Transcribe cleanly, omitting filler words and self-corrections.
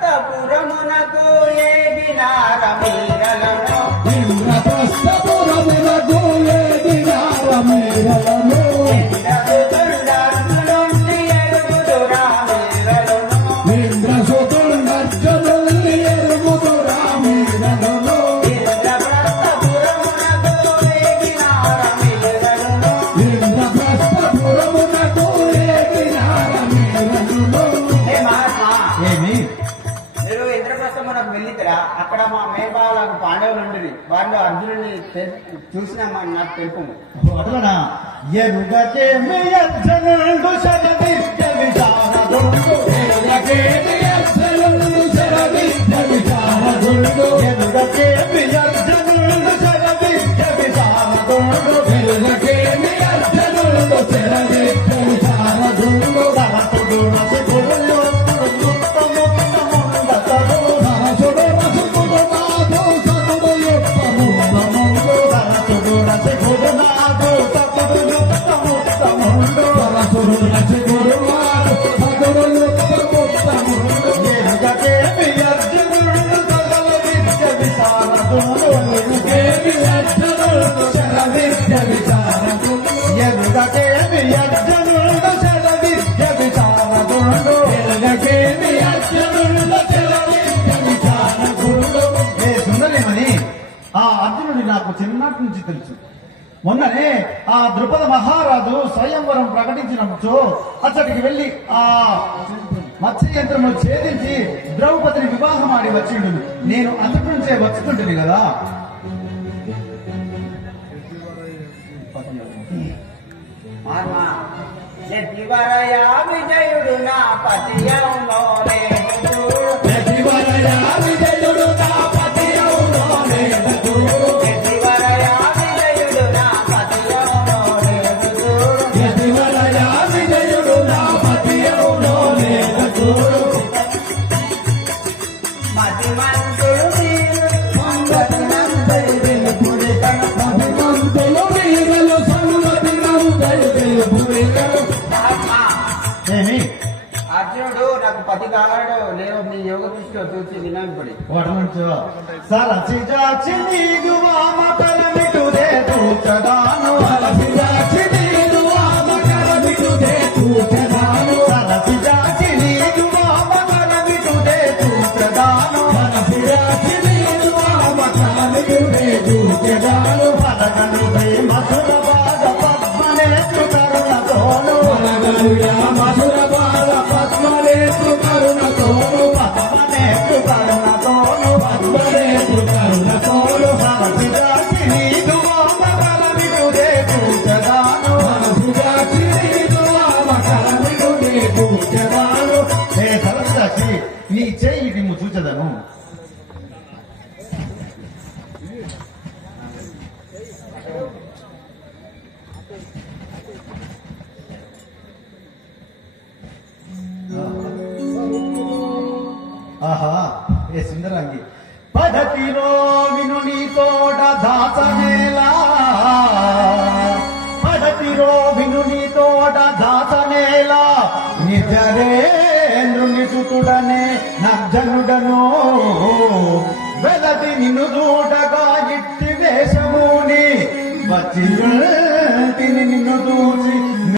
ఇంద్రప్రస్థపురమునకు ఏగినారమీరలను ఇంద్రప్రస్థపురమునకు ఏగినారమీరలను ఇంద్రసుతులందునుండి ఎరుగుదురామీరలను ఇంద్రసుతులందునుండి ఎరుగుదురామీరలను ఇంద్రప్రస్థపురమునకు ఏగినారమీరలను ఇంద్రప్రస్థపురమునకు ఏగినారమీరలను. హే మహాత్మా, ఏమి మీరు ఇంద్రప్రస్థమునకు వెళ్ళితరా? అక్కడ మా మేఘాలకు పాండవులు ఉండేది. వారిలో అర్జునుడిని చూసిన నాకు తెలుపు. అట్లనా ఎరుగకే మేయజ్జనుండు శరవిద్య విశారదుండు ఎరుగకే మేయజ్జనుండు శరవిద్య విశారదుండు ఎరుగకే మేయజ్జనుండు శరవిద్య విశారదుండు ఎరుగకే మేయజ్జనుండు శరవిద్య విశారదుండు సరసుడు రసకుడు యుక్తముక్తముండతడు సరసుడు రసకుడు నాదు సకుడు యుక్తముక్తముండు సరసుడు రసకుడు నాదు సకుడు యుక్తముక్తముండు సరసుడు రసకుడు నాదు సకుడు యుక్తముక్తముండు ఎరుగకే మేయజ్జనుండు సకల విద్య విశారదుండు ఎరుగకే మేయజ్జనుండు శర విద్య విశారదుండు ఎరుగకే మేయజ్జనుండు శర విద్య విశారదుండు ఎరుగకే మేయజ్జనుండు శర విద్య విశారదుండు. ఏ సుందరమని ఆ అర్జునుడి నాకు చిన్నటి నుంచి తెలుసు. మొన్ననే ఆ ద్రుపద మహారాజు స్వయంవరం ప్రకటించినప్పుడు అచ్చటికి వెళ్లి ఆ మత్స్య యంత్రము ఛేదించి ద్రౌపదిని వివాహం ఆడి వచ్చిండు. నేను అచ్చటి నుంచే వచ్చుతుంటుంది కదా. మహాత్మా, యతివరయా విజయుడు నా పతియౌనో లేదు. యతివరయా విజయుడు నా పతియౌనో లేదు. యతివరయా విజయుడు నా పతియౌనో లేదు. యతివరయా విజయుడు నా పతియౌనో లేదు. మతిమంతుడు వీరు సంగతినందరి వెలుగుడి తన మహిమంతులు వీరులు సంగతినందరి వెలుగుడిగలు. మహాత్మా, ఏమి అర్జునుడు నాకు పతి కాగలడు నేను నీ యోగ దృష్టిలో చూసి వినాంపడి వడమంచు సరసి జాచి నీగు వామ పరమిటుదే తూచగాను సరసి జాచి నీగు వామ పరమిటుదే తూచగాను సరసి జాచి నీగు వామ పరమిటుదే తూచగాను సరసి జాచి నీగు వామ పరమిటుదే తూచగాను పలకను దై మధుర బాధ పద్మనేత్రు కరుణతోను పలకను యా మధుర బాధ పద్మనేత్రు కరుణతోను పద్మనేత్రు కరుణతోను పద్మనేత్రు కరుణతోను సరసి జాచి నీగు వామ పరమిటుదే తూచగాను సరసి జాచి నీగు వామ పరమిటుదే తూచగాను. హే సరసి జాచి నీ చేయి నిన్ను చూచదను. ఆహా ఏ సుందరాంగి పడతిలో విను నీ తోట దాసనేలా పడతిలో విను నీ తోట దాసనేలా నిజరేంద్రుని సుతుడనే నర్జనుడను వెలది నిన్ను చూడగా ఇట్టి వేషముని వచ్చి నిన్ను చూసి